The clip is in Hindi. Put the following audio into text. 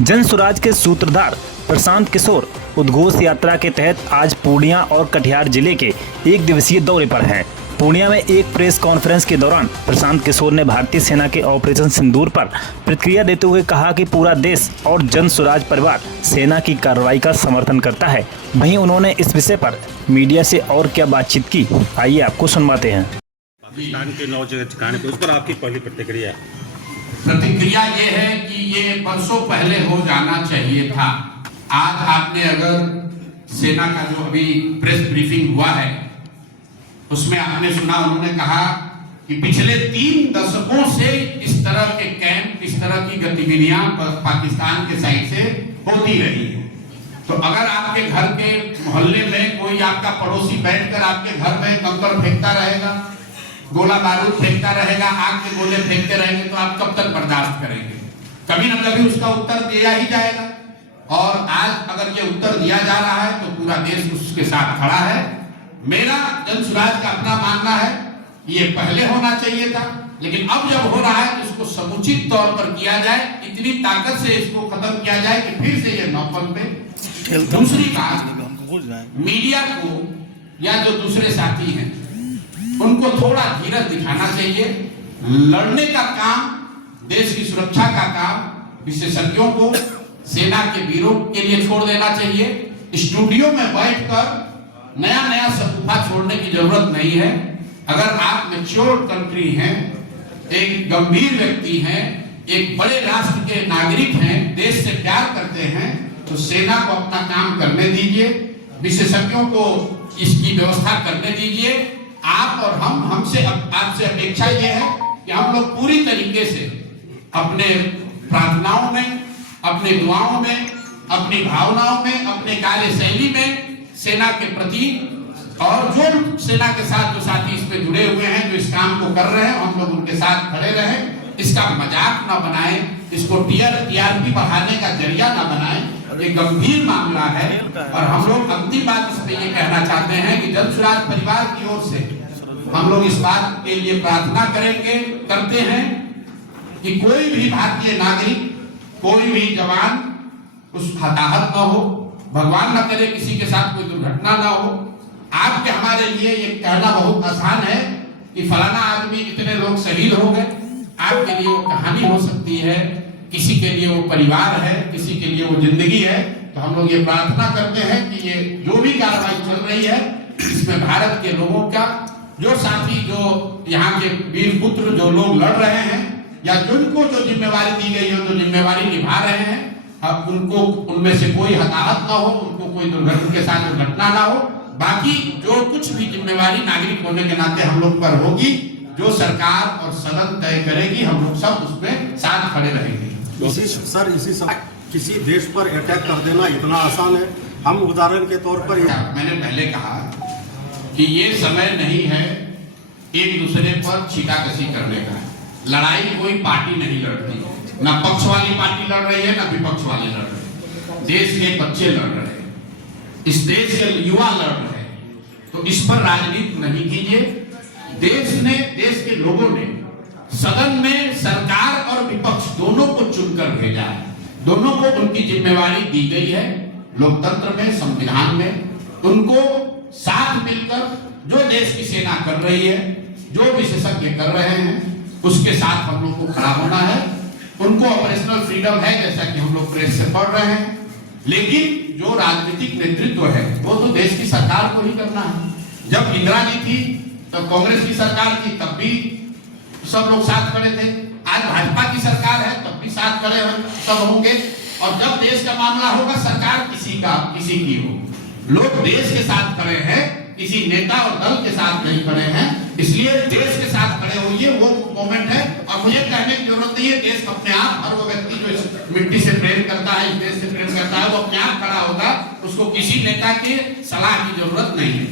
जन स्वराज के सूत्रधार प्रशांत किशोर उद्घोष यात्रा के तहत आज पूर्णिया और कटिहार जिले के एक दिवसीय दौरे पर हैं। पूर्णिया में एक प्रेस कॉन्फ्रेंस के दौरान प्रशांत किशोर ने भारतीय सेना के ऑपरेशन सिंदूर पर प्रतिक्रिया देते हुए कहा कि पूरा देश और जन स्वराज परिवार सेना की कार्रवाई का समर्थन करता है। वहीं उन्होंने इस विषय पर मीडिया से और क्या बातचीत की, आइए आपको सुनवाते हैं। पाकिस्तान के 9 जगह ठिकाने पर उस पर आपकी पहली प्रतिक्रिया ये है कि ये बरसों पहले हो जाना चाहिए था। आज आपने अगर सेना का जो अभी प्रेस ब्रीफिंग हुआ है उसमें आपने सुना, उन्होंने कहा कि पिछले 3 दशकों से इस तरह के कैंप, इस तरह की गतिविधियां पाकिस्तान के साइड से होती रही है। तो अगर आपके घर के मोहल्ले में कोई आपका पड़ोसी बैठकर आपके घर में कंकड़ फेंकता रहेगा, गोला बारूद फेंकता रहेगा, आग के गोले फेंकते रहेंगे, तो आप कब तक बर्दाश्त करेंगे? कभी न कभी उसका उत्तर दिया ही जाएगा। और आज अगर ये उत्तर दिया जा रहा है तो पूरा देश उसके साथ खड़ा है। मेरा जन स्वराज का अपना मानना है ये पहले होना चाहिए था, लेकिन अब जब हो रहा है तो इसको समुचित तौर पर किया जाए, इतनी ताकत से इसको खत्म किया जाए कि फिर से ये नौपन पे। दूसरी बात, मीडिया को या जो दूसरे साथी हैं उनको थोड़ा धीरज दिखाना चाहिए। लड़ने का काम, देश की सुरक्षा का काम विशेषज्ञों को, सेना के वीरों के लिए छोड़ देना चाहिए। स्टूडियो में बैठकर नया सफुफा छोड़ने की जरूरत नहीं है। अगर आप मैच्योर कंट्री हैं, एक गंभीर व्यक्ति हैं, एक बड़े राष्ट्र के नागरिक हैं, देश से प्यार करते हैं, तो सेना को अपना काम करने दीजिए, विशेषज्ञों को इसकी व्यवस्था करने दीजिए। आप और हमसे आपसे अपेक्षा यह है कि हम लोग पूरी तरीके से अपने प्रार्थनाओं में, अपने दुआओं में, अपनी भावनाओं में, अपने कार्यशैली में सेना के प्रति और जो सेना के साथ जो साथी इस पे जुड़े हुए हैं, जो इस काम को कर रहे हैं, हम लोग उनके साथ खड़े रहें। इसका मजाक ना बनाएं, इसको टीआरपी बढ़ाने का जरिया ना बनाएं। ये गंभीर मामला है और हम लोग अंतिम बात इस पे ये कहना चाहते हैं कि जन स्वराज परिवार की ओर से हम लोग इस बात के लिए प्रार्थना करते हैं कि कोई भी भारतीय नागरिक, कोई भी जवान उस हताहत न हो, भगवान न करे किसी के साथ कोई दुर्घटना ना हो। आपके हमारे लिए ये कहना बहुत आसान है कि फलाना आदमी, इतने लोग शहीद हो गए। आपके लिए वो कहानी हो सकती है, किसी के लिए वो परिवार है, किसी के लिए वो जिंदगी है। तो हम लोग ये प्रार्थना करते हैं कि ये जो भी कार्रवाई चल रही है इसमें भारत के लोगों का, जो साथी, जो यहाँ के वीर पुत्र जो लोग लड़ रहे हैं या जिनको जो जिम्मेवारी दी गई है, जो जिम्मेवारी निभा रहे हैं, अब उनको, उनमें से कोई हताहत ना हो, उनको कोई दुर्घटना के साथ घटना ना हो। बाकी जो कुछ भी जिम्मेवारी नागरिक होने के नाते हम लोग पर होगी, जो सरकार और सदन तय करेगी, हम लोग सब उसमें साथ खड़े रहेंगे। किसी देश पर अटैक कर देना इतना आसान है? हम उदाहरण के तौर पर मैंने पहले कहा कि ये समय नहीं है एक दूसरे पर छीटाकशी करने का। लड़ाई कोई पार्टी नहीं लड़ती है, ना पक्ष वाली पार्टी लड़ रही है, ना विपक्ष वाले लड़ रहे हैं। देश के बच्चे लड़ रहे हैं, इस देश के युवा लड़ रहे हैं, तो इस पर राजनीति नहीं कीजिए। देश के लोगों ने सदन में सरकार और विपक्ष दोनों को चुनकर भेजा है, दोनों को उनकी जिम्मेवारी दी गई है। लोकतंत्र में, संविधान में उनको साथ मिलकर जो देश की सेना कर रही है, जो विशेषज्ञ कर रहे हैं, उसके साथ हम लोग को खड़ा होना है। उनको ऑपरेशनल फ्रीडम है, जैसा कि हम लोग प्रेस से पढ़ रहे हैं, लेकिन जो राजनीतिक नेतृत्व है वो तो देश की सरकार को ही करना है। जब इंदिरा जी थी तो कांग्रेस की सरकार थी, तब भी सब लोग साथ खड़े थे। आज भाजपा की सरकार है, तब भी साथ खड़े सब होंगे। और जब देश का मामला होगा, सरकार किसी की हो, लोग देश के साथ खड़े हैं, किसी नेता और दल के साथ नहीं खड़े हैं। इसलिए देश के साथ खड़े होइए, वो मोमेंट है। और मुझे कहने की जरूरत नहीं है, देश अपने आप, हर वो व्यक्ति जो इस मिट्टी से प्रेम करता है, इस देश से प्रेम करता है, वो अपने आप खड़ा होगा। उसको किसी नेता के सलाह की जरूरत नहीं है।